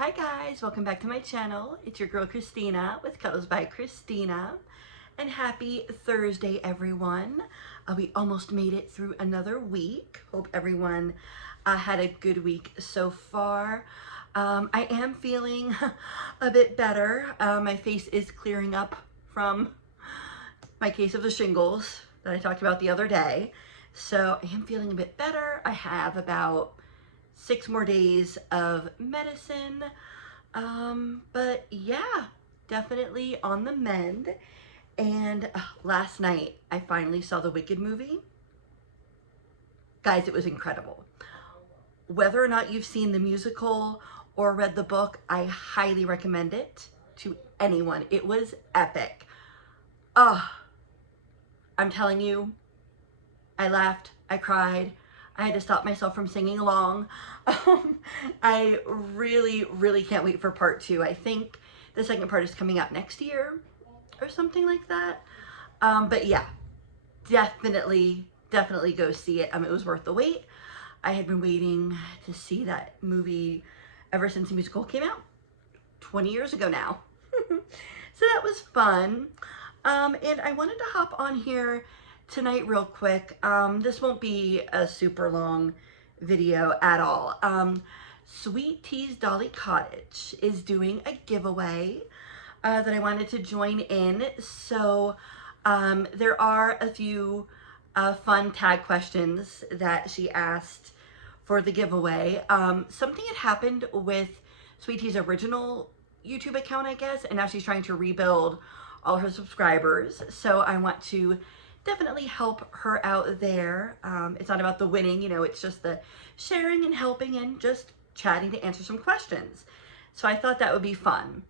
Hi guys, welcome back to my channel. It's your girl Christina with Colors by Christina, and happy Thursday everyone. We almost made it through another week. Hope everyone had a good week so far. I am feeling a bit better. My face is clearing up from my case of the shingles that I talked about the other day. So I am feeling a bit better. I have about 6 more days of medicine. But yeah, definitely on the mend. And last night I finally saw the Wicked movie. Guys, it was incredible. Whether or not you've seen the musical or read the book, I highly recommend it to anyone. It was epic. I'm telling you, I laughed, I cried, I had to stop myself from singing along. I really can't wait for part 2. I think the second part is coming out next year or something like that. But yeah, definitely go see it. It was worth the wait. I had been waiting to see that movie ever since the musical came out 20 years ago now. So that was fun. And I wanted to hop on here tonight real quick. This won't be a super long video at all. Sweet Tea's Dolly Cottage is doing a giveaway that I wanted to join in. So there are a few fun tag questions that she asked for the giveaway. Something had happened with Sweet Tea's original YouTube account, I guess, and now she's trying to rebuild all her subscribers. So I want to definitely help her out there. It's not about the winning, it's just the sharing and helping and just chatting to answer some questions. So I thought that would be fun.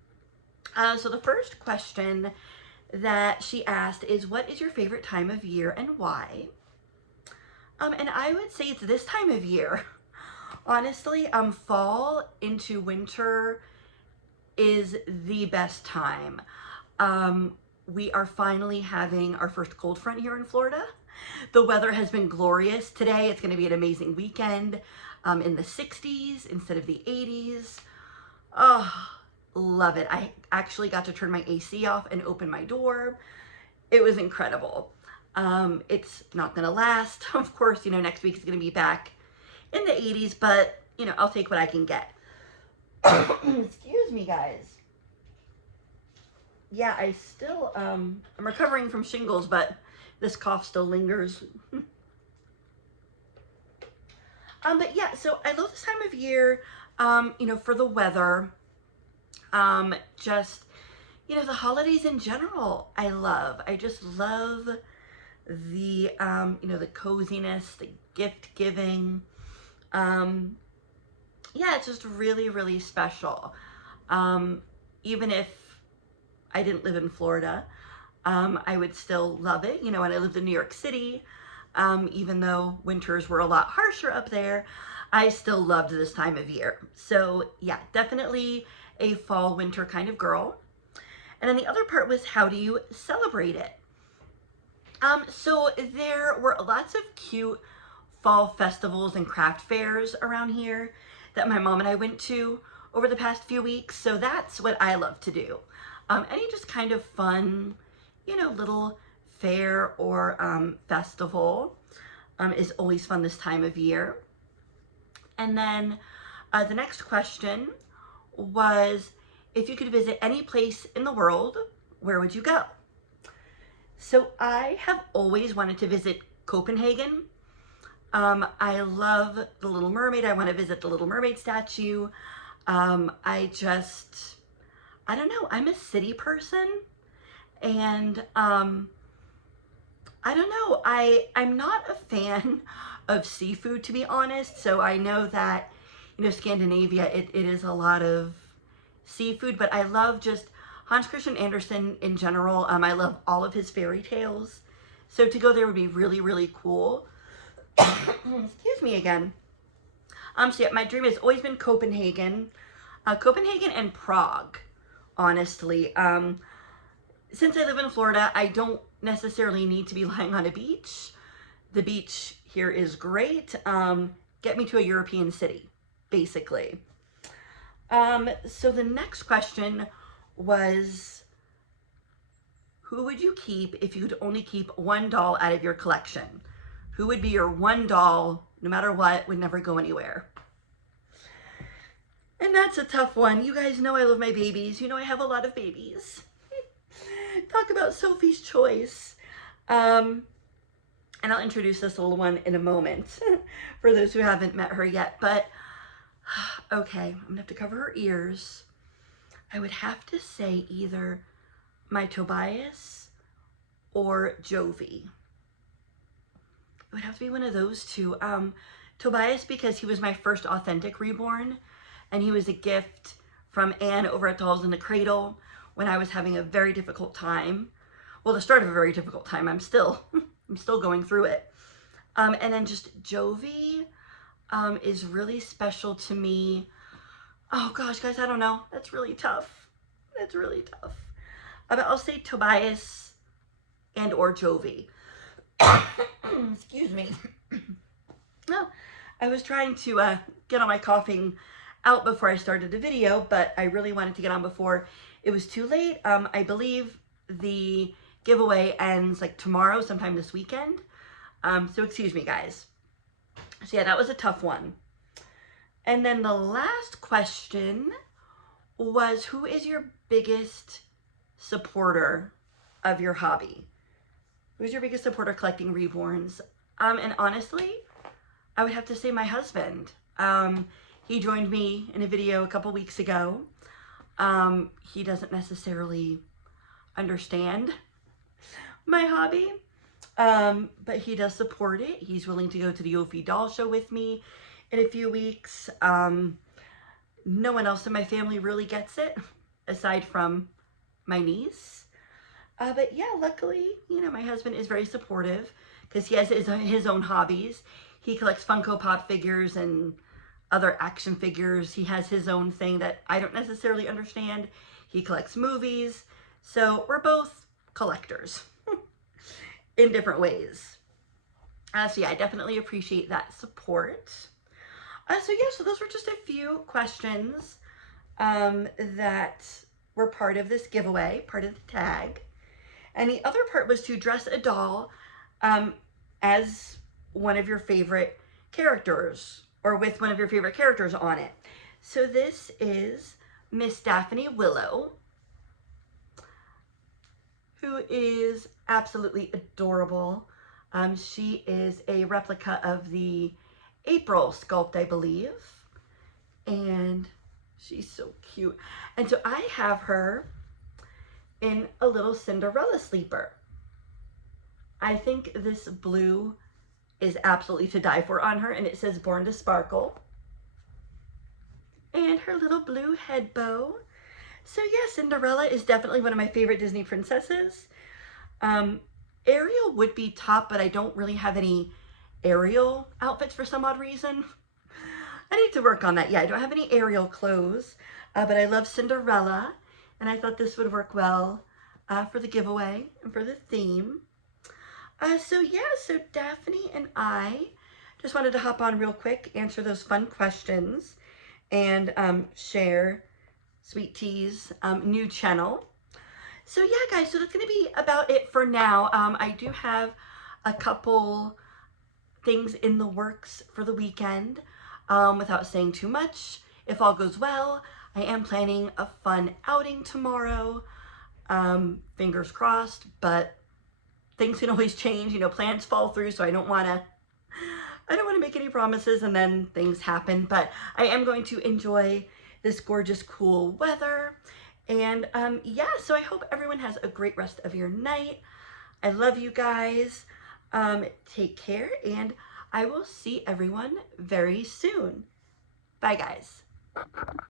So the first question that she asked is, what is your favorite time of year and why? And I would say it's this time of year. Honestly, fall into winter is the best time. We are finally having our first cold front here in Florida. The weather has been glorious today. It's going to be an amazing weekend in the 60s instead of the 80s. Oh, love it. I actually got to turn my AC off and open my door. It was incredible. It's not going to last. Of course, next week is going to be back in the 80s, but, I'll take what I can get. Excuse me, guys. Yeah, I still, I'm recovering from shingles, but this cough still lingers. But yeah, so I love this time of year, for the weather, just, the holidays in general, I just love the, the coziness, the gift giving. Yeah, it's just really special. Even if I didn't live in Florida, I would still love it. And I lived in New York City, even though winters were a lot harsher up there, I still loved this time of year. So yeah, definitely a fall winter kind of girl. And then the other part was, how do you celebrate it? So there were lots of cute fall festivals and craft fairs around here that my mom and I went to over the past few weeks. So that's what I love to do. Any just kind of fun, little fair or festival is always fun this time of year. And then the next question was, if you could visit any place in the world, where would you go? So I have always wanted to visit Copenhagen. I love the Little Mermaid. I want to visit the Little Mermaid statue. I don't know, I'm a city person, and I don't know, I'm not a fan of seafood, to be honest. So I know that, Scandinavia, it is a lot of seafood, but I love just Hans Christian Andersen in general. I love all of his fairy tales. So to go there would be really cool. Excuse me again. So yeah, my dream has always been Copenhagen. Copenhagen and Prague, honestly. Since I live in Florida, I don't necessarily need to be lying on a beach. The beach here is great. Get me to a European city, basically. So the next question was, who would you keep if you could only keep one doll out of your collection? Who would be your one doll, no matter what, would never go anywhere? And that's a tough one. You guys know I love my babies. You know I have a lot of babies. Talk about Sophie's choice. And I'll introduce this little one in a moment for those who haven't met her yet. But, okay, I'm gonna have to cover her ears. I would have to say either my Tobias or Jovi. It would have to be one of those two. Tobias, because he was my first authentic reborn, and he was a gift from Anne over at Dolls in the Cradle when I was having a very difficult time. Well, the start of a very difficult time. I'm still going through it. And then just Jovi is really special to me. Oh gosh, guys, I don't know. That's really tough. That's really tough. But I'll say Tobias and or Jovi. Excuse me. No, I was trying to get all my coughing out before I started the video, but I really wanted to get on before it was too late. I believe the giveaway ends like tomorrow, sometime this weekend. So excuse me, guys. So yeah, that was a tough one. And then the last question was, who is your biggest supporter of your hobby? Who's your biggest supporter collecting reborns? And honestly, I would have to say my husband. He joined me in a video a couple weeks ago. He doesn't necessarily understand my hobby, but he does support it. He's willing to go to the Ophi doll show with me in a few weeks. No one else in my family really gets it, aside from my niece. But yeah, luckily, you know, my husband is very supportive because he has his own hobbies. He collects Funko Pop figures and other action figures. He has his own thing that I don't necessarily understand. He collects movies. So we're both collectors in different ways. So yeah, I definitely appreciate that support. So yeah, so those were just a few questions that were part of this giveaway, part of the tag. And the other part was to dress a doll as one of your favorite characters, or with one of your favorite characters on it. So this is Miss Daphne Willow, who is absolutely adorable. She is a replica of the April sculpt, I believe. And she's so cute. And so I have her in a little Cinderella sleeper. I think this blue is absolutely to die for on her, and it says Born to Sparkle. And her little blue head bow. So yeah, Cinderella is definitely one of my favorite Disney princesses. Ariel would be top, but I don't really have any Ariel outfits for some odd reason. I need to work on that. Yeah, I don't have any Ariel clothes, but I love Cinderella, and I thought this would work well for the giveaway and for the theme. So yeah, so Daphne and I just wanted to hop on real quick, answer those fun questions, and share Sweet Tea's new channel. So yeah, guys, so that's going to be about it for now. I do have a couple things in the works for the weekend. Without saying too much, if all goes well, I am planning a fun outing tomorrow. Fingers crossed, but things can always change, you know, plans fall through, so I don't want to make any promises and then things happen, but I am going to enjoy this gorgeous, cool weather. And yeah, so I hope everyone has a great rest of your night. I love you guys. Take care, and I will see everyone very soon. Bye, guys.